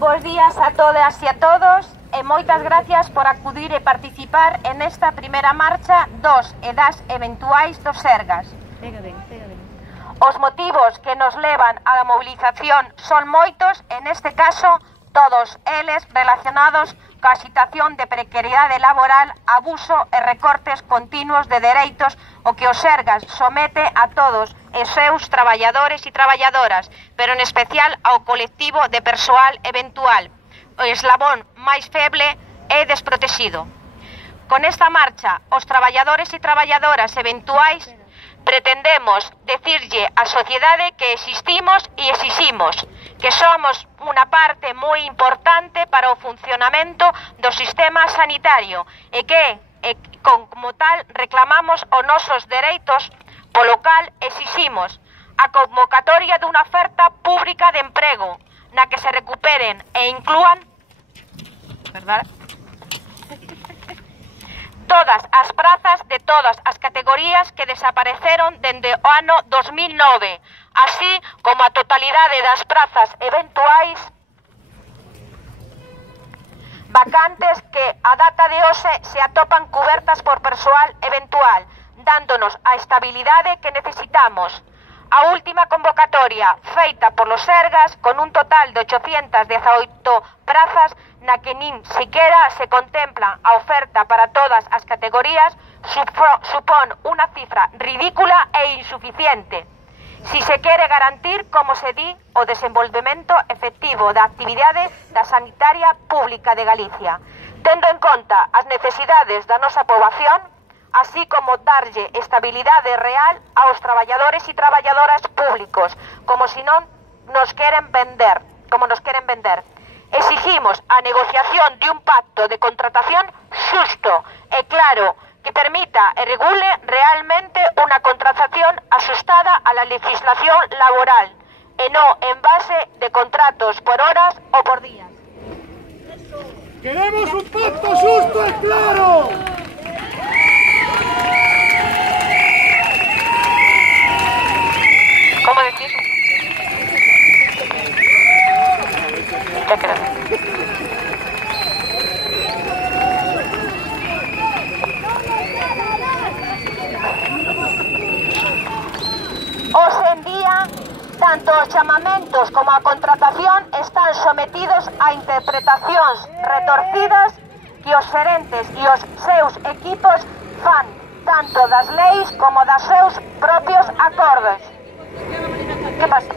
Bos días a todas e a todos e moitas gracias por acudir e participar en esta primeira marcha dos e das eventuais dos Sergas. Os motivos que nos levan á mobilización son moitos e neste caso todos eles relacionados coa situación de precariedade laboral, abuso e recortes continuos de dereitos o que os Sergas somete a todos os seus traballadores e traballadoras, pero en especial ao colectivo de persoal eventual, o eslabón máis feble e desprotegido. Con esta marcha, os traballadores e traballadoras eventuais pretendemos decirlle á sociedade que existimos e exiximos, que somos unha parte moi importante para o funcionamento do sistema sanitario e que, como tal, reclamamos os nosos dereitos, polo cal exiximos a convocatoria dunha oferta pública de emprego na que se recuperen e inclúan todas as prazas de todas as categorías que desapareceron dende o ano 2009, así como a totalidade das prazas eventuais vacantes que a data de hoxe se atopan cubertas por persoal eventual, dándonos a estabilidade que necesitamos. A última convocatoria feita polos Sergas con un total de 818 prazas na que nin siquiera se contempla a oferta para todas as categorías supón unha cifra ridícula e insuficiente. Si se quere garantir, como se di, o desenvolvemento efectivo da actividade da sanitaria pública de Galicia, tendo en conta as necesidades da nosa poboación, así como darlle estabilidade real aos traballadores e traballadoras públicos, como si non nos queren vender, Exigimos a negociación de un pacto de contratación xusto e claro que permita e regule realmente unha contratación axustada a la legislación laboral e non en base de contratos por horas ou por días. ¡Queremos un pacto xusto e claro! ¿Cómo decís? ¿Qué crees? Hoxe en día, tanto os chamamentos como a contratación están sometidos a interpretacións retorcidas que os xerentes e os seus equipos fan, tanto das leis como das seus propios acordos. Que pasa?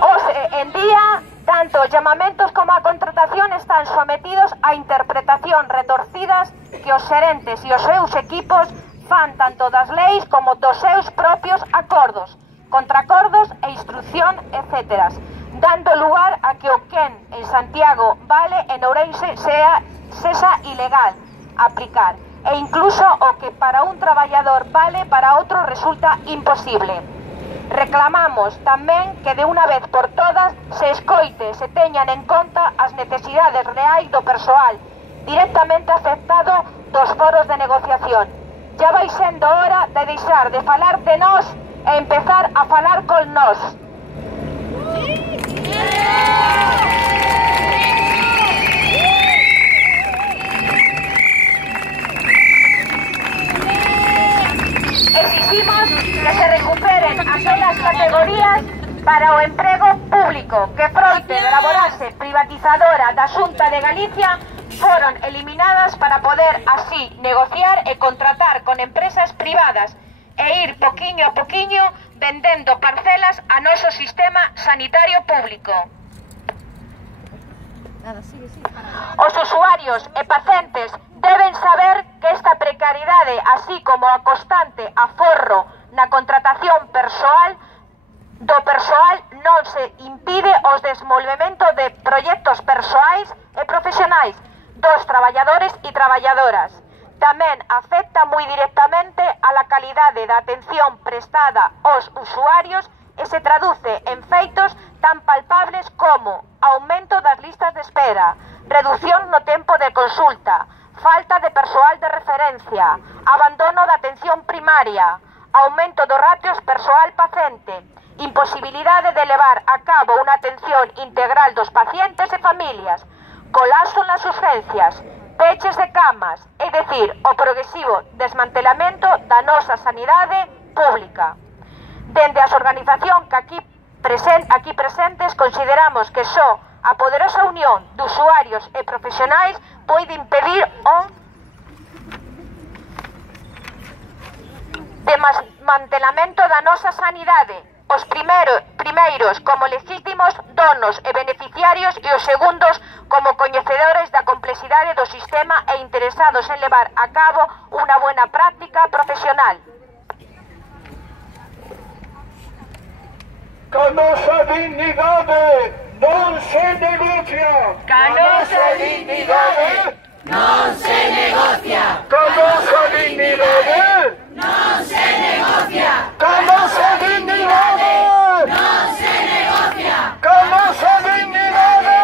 Hoxe en día, tanto os chamamentos como a contratación están sometidos a interpretacións retorcidas que os xerentes e os seus equipos fan tanto das leis como dos seus propios acordos, contraacordos e instrucción, etc., dando lugar a que o quen en Santiago vale en Ourense sexa ilegal aplicar, e incluso o que para un traballador vale para outro resulta imposible. Reclamamos tamén que de unha vez por todas se escoite, se teñan en conta as necesidades reais do persoal directamente afectado dos foros de negociación. Ya vai sendo hora de deixar de falar de nós e empezar a falar con nós. Exigimos que se recuperen aquelas categorías para o emprego público que froite de laborarse privatizadora da Xunta de Galicia foron eliminadas para poder así negociar e contratar con empresas privadas e ir poquinho a poquinho vendendo parcelas a noso sistema sanitario público. Os usuarios e pacientes deben saber que esta precariedade, así como a constante aforro na contratación do persoal non se impide os desenvolvemento de proxectos persoais e profesionais dos traballadores e traballadoras. Tamén afecta moi directamente a la calidade da atención prestada aos usuarios e se traduce en feitos tan palpables como aumento das listas de espera, reducción no tempo de consulta, falta de persoal de referencia, abandono da atención primaria, aumento dos ratios persoal-paciente, imposibilidade de levar a cabo unha atención integral dos pacientes e familias, colapso nas urgencias, peches de camas, é dicir, o progresivo desmantelamento da nosa sanidade pública. Dende as organizacións que aquí presentes consideramos que só a poderosa unión de usuarios e profesionais pode impedir o desmantelamento da nosa sanidade, os primeiros como legítimos donos e beneficiarios e os segundos como coñecedores da complexidade do sistema e interesados en levar a cabo unha buena práctica profesional. Ca nosa dignidade non se negocia! Ca nosa dignidade non se negocia! Ca nosa dignidade Non se negocia! Ca nosa dignidade Non se negocia! Ca nosa dignidade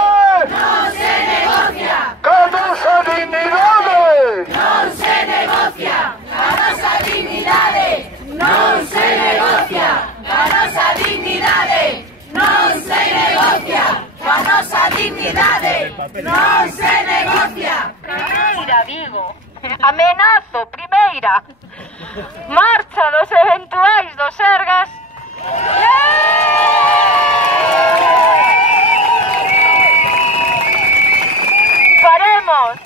Non se negocia! Ca nosa dignidade Non se negocia! A nosa dignidade non se negocia! A nosa dignidade non se negocia! A nosa dignidade non se negocia! Primeira, digo. Amenazo, primeira. Marcha dos eventuais do Sergas. Faremos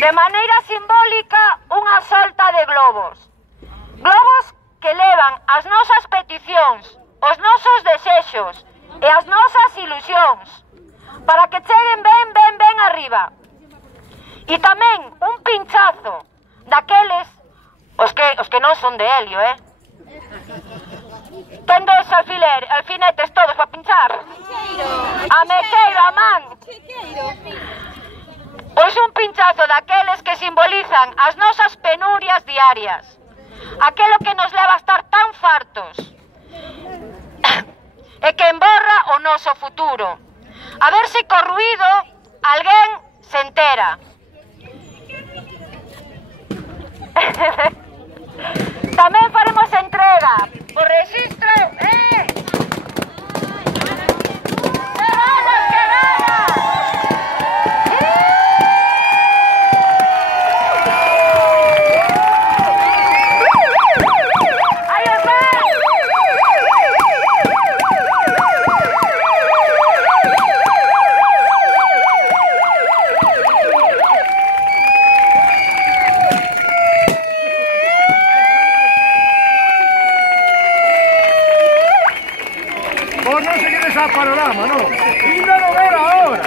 de maneira simbólica unha solta de globos. Globos que levan as nosas peticións, os nosos desexos e as nosas ilusións para que cheguen ben arriba. E tamén un pinchazo daqueles, os que non son de helio, tendes alfinetes todos para pinchar. A mecheiro, a man. Pois un pinchazo daqueles que simbolizan as nosas penurias diarias. Aquelo que nos leva a estar tan fartos e que emborra o noso futuro. A ver se co ruído alguén se entera. Tamén faremos entrega por rexistro. ¡Que ganas, que ganas! ¡Aí os ven! Vos non seguides a panorama, non? Inda non era ahora!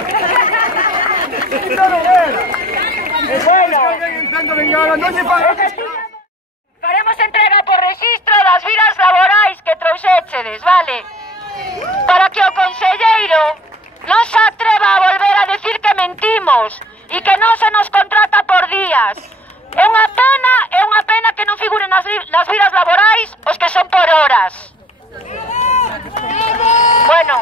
Inda non era! E sabes que alguén encendo bengala, non lle pagues! Faremos entrega por rexistro das vidas laborais que trouxéchedes, vale? Para que o conselleiro non se atreva a volver a decir que mentimos e que non se nos contrata por días. É unha pena que non figuren nas vidas laborais os que son por horas. Bueno,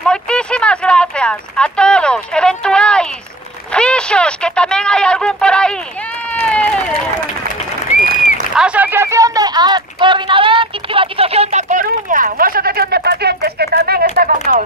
moitísimas gracias a todos, eventuais, fixos, que tamén hai algún por aí. Asociación a Coordinadora Antiprivatización da Coruña, unha asociación de pacientes que tamén está con nós.